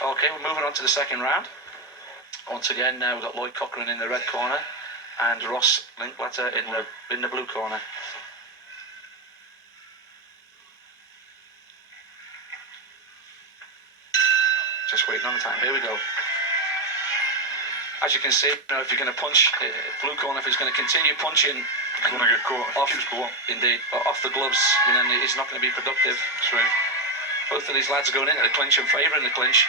Okay, we're moving on to the second round. Once again, we've got Lloyd Cochran in the red corner and Ross Linkletter in the blue corner. Just waiting on the time. Here we go. As you can see, if you're going to punch, blue corner, if he's going to continue punching, he's going to get caught. Off, indeed, off the gloves, then he's not going to be productive. That's right. Both of these lads are going into the clinch and favouring the clinch.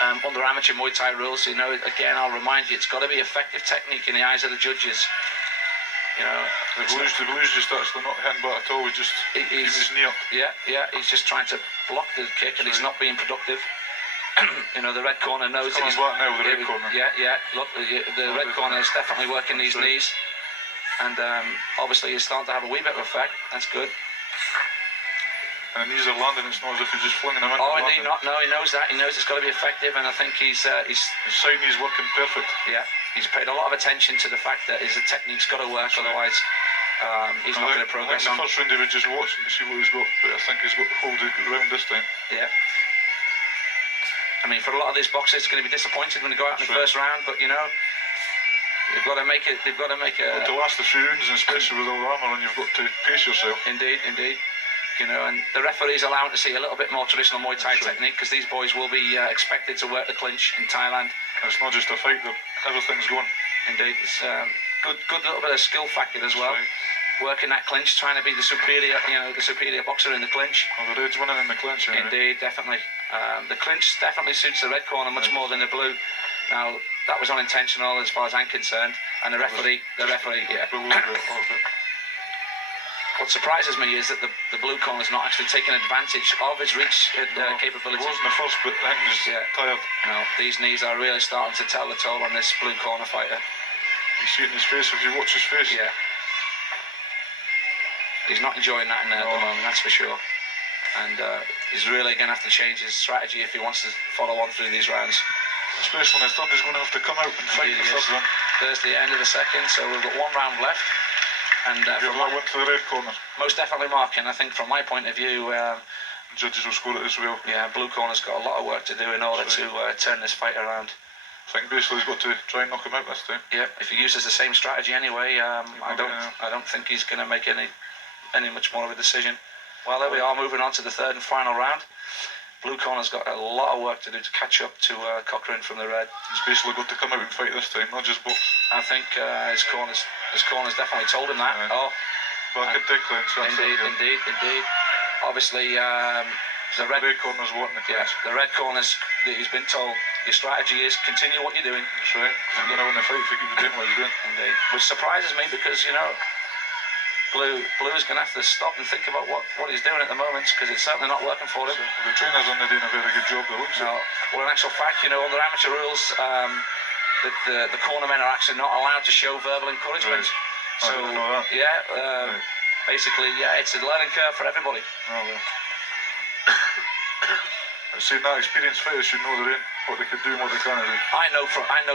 Under amateur Muay Thai rules, again, I'll remind you, it's got to be effective technique in the eyes of the judges. The blues just actually not hitting back at all. He's just keeping his knee up. Yeah, he's just trying to block the kick, and he's not being productive. The red corner knows he's coming back now with the red corner. Yeah. Look, the red corner is definitely working these knees, and obviously he's starting to have a wee bit of effect. That's good. And the knees are landing. It's not as if he's just flinging them in. Oh, indeed not. No, he knows that. He knows it's got to be effective, and I think his side knee's working perfect. Yeah, he's paid a lot of attention to the fact that his technique's got to work. Otherwise, he's not going to progress on. The first round he was just watching to see what he's got, but I think he's got to hold it round this time. Yeah. I mean, for a lot of these boxers, it's going to be disappointed when they go out in the first round, but they've got to make it. They've got to make it. To last a few rounds, and especially with all the armour on, you've got to pace yourself. Indeed. And the referee's allowed to see a little bit more traditional Muay Thai technique, because these boys will be expected to work the clinch in Thailand. It's not just a fight; everything's going. Indeed, it's good little bit of skill factor as well. Working that clinch, trying to be the superior boxer in the clinch. Well, the red's winning in the clinch. Anyway. Indeed, definitely. The clinch definitely suits the red corner much more than the blue. Now that was unintentional as far as I'm concerned, and the referee, yeah. What surprises me is that the blue corner's not actually taking advantage of his reach capability. It wasn't the first, but I think he's tired. No, these knees are really starting to tell the toll on this blue corner fighter. You see it in his face if you watch his face. Yeah. He's not enjoying that in there at the moment, that's for sure. And he's really going to have to change his strategy if he wants to follow on through these rounds. Especially when his third, he's going to have to come out and fight the third one. There's the end of the second, so we've got one round left. And went to the red corner. Most definitely, Mark, and I think from my point of view, judges will score it as well. Yeah, blue corner's got a lot of work to do in order to turn this fight around. I think basically he's got to try and knock him out this time. Yeah, if he uses the same strategy anyway, I don't think he's going to make any much more of a decision. Well, there we are, moving on to the third and final round. Blue corner's got a lot of work to do to catch up to Cochran from the red. He's basically got to come out and fight this time, not just box. I think his corner's definitely told him that. Right. Back at dick clinch. Indeed. Obviously, the red corner's wanting the clinch. Yeah, the red corner's, he's been told, your strategy is continue what you're doing. That's right, because you're going to win the fight if you keep doing what he's doing. Indeed. Which surprises me because, Blue is going to have to stop and think about what he's doing at the moment, because it's certainly not working for him. So, the trainers aren't doing a very good job, though, looks No. Well, in actual fact, under amateur rules, the cornermen are actually not allowed to show verbal encouragement. Right. So, I didn't know that. Yeah, basically, it's a learning curve for everybody. Oh, well. Seeing that experienced fighters should know what they can do and what they can't do. I know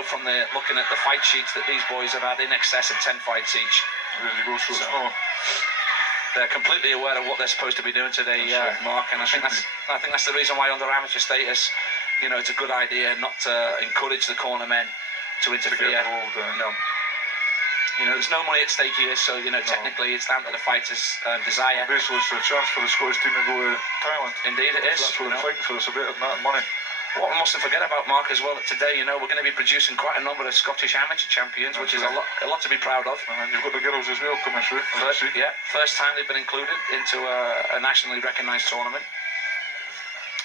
from looking at the fight sheets that these boys have had in excess of 10 fights each. There you go, so they're completely aware of what they're supposed to be doing today, Mark, and I think that's the reason why under amateur status, it's a good idea not to encourage the cornermen to interfere. To get involved, No. There's no money at stake here, so technically it's down to the fighters' desire. Basically, it's a chance for the Scottish team to go to Thailand. Indeed, it is. That's what they're fighting for. It's a bit of that money. What we mustn't forget about, Mark, as well, that today, we're going to be producing quite a number of Scottish amateur champions, which is a lot to be proud of. And you've got the girls as well coming through. First time they've been included into a nationally recognised tournament.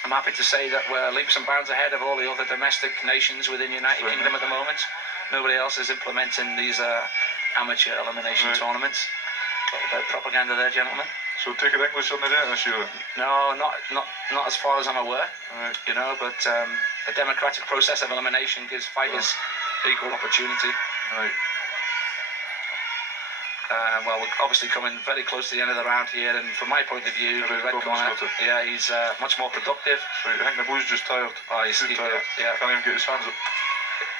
I'm happy to say that we're leaps and bounds ahead of all the other domestic nations within the United Kingdom at the moment. Nobody else is implementing these amateur elimination tournaments. Got a bit of propaganda there, gentlemen. So take it English on the day this year? No, not as far as I'm aware. Right. But the democratic process of elimination gives fighters equal opportunity. Right. Well, we're obviously coming very close to the end of the round here, and from my point of view, the red corner, he's much more productive. So I think the blue's just tired. Oh, he's too tired. Yeah. Can't even get his hands up.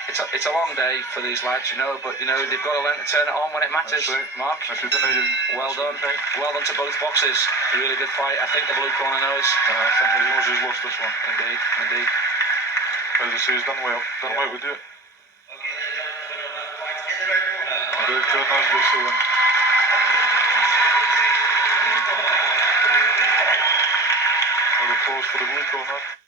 it's a long day for these lads, you know, but you know they've got to learn to turn it on when it matters. Right. Mark, If you didn't, well done, well done to both boxers. A really good fight. I think the blue corner knows. I think he knows he's lost this one. Indeed, indeed. As I say, he's done well. Done well to do it. Jordan gets the win. A applause for the blue corner.